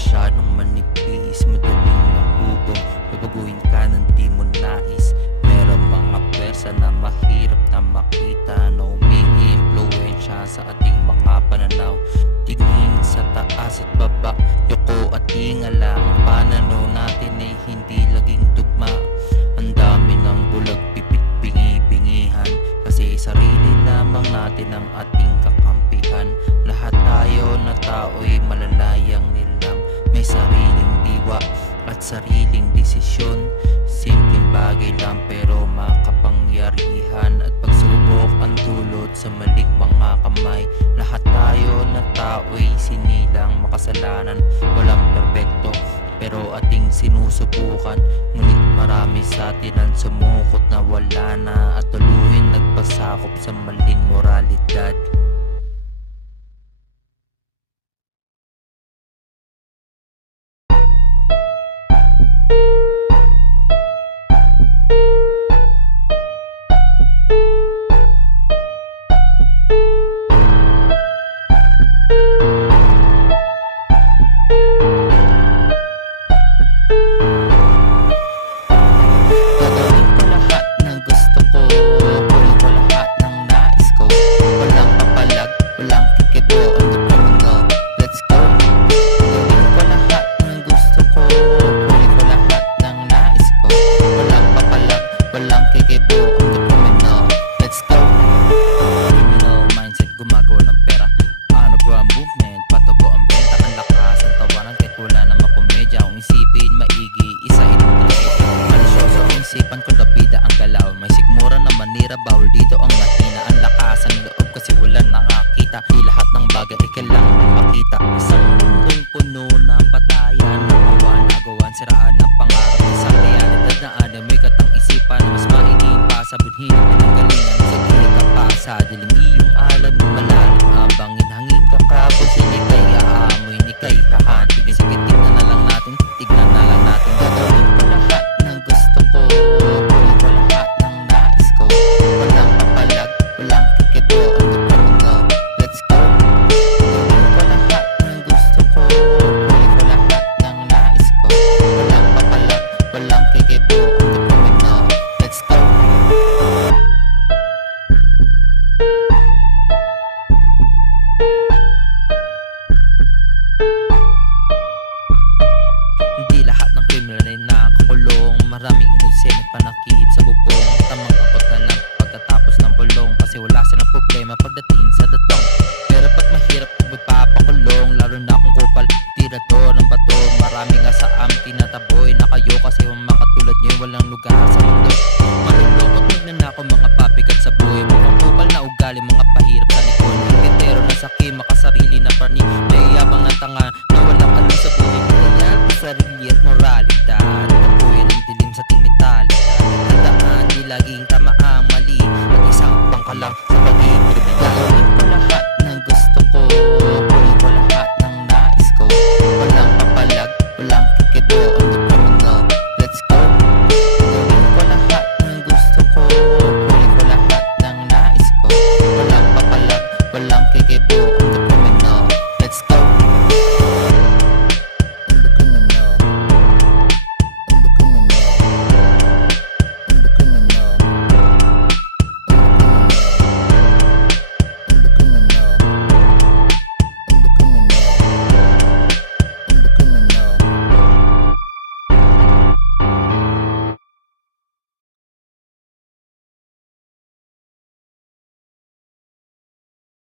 masyadong manipis, madaling mahubog. Babaguhin ka ng di mo nais. Merong mga pwersa na mahirap na makita, na umi-impluwensya sa ating mga pananaw. Tingin sa taas at baba, yoko at tingala. Ang pananaw natin ay hindi laging tugma. Ang dami ng bulag, pipit, bingi-bingihan, kasi sarili lamang natin ang ating kakampihan. Lahat tayo na tao'y malalayang nilang may sariling diwa at sariling desisyon. Simpleng bagay lang pero makapangyarihan, at pagsubok ang dulot sa maling mga kamay. Lahat tayo na tao'y sinilang makasalanan, walang perpekto pero ating sinusubukan. Ngunit marami sa atin ang sumukot na wala na, at tuluyan nagpasakop sa maling moralidad.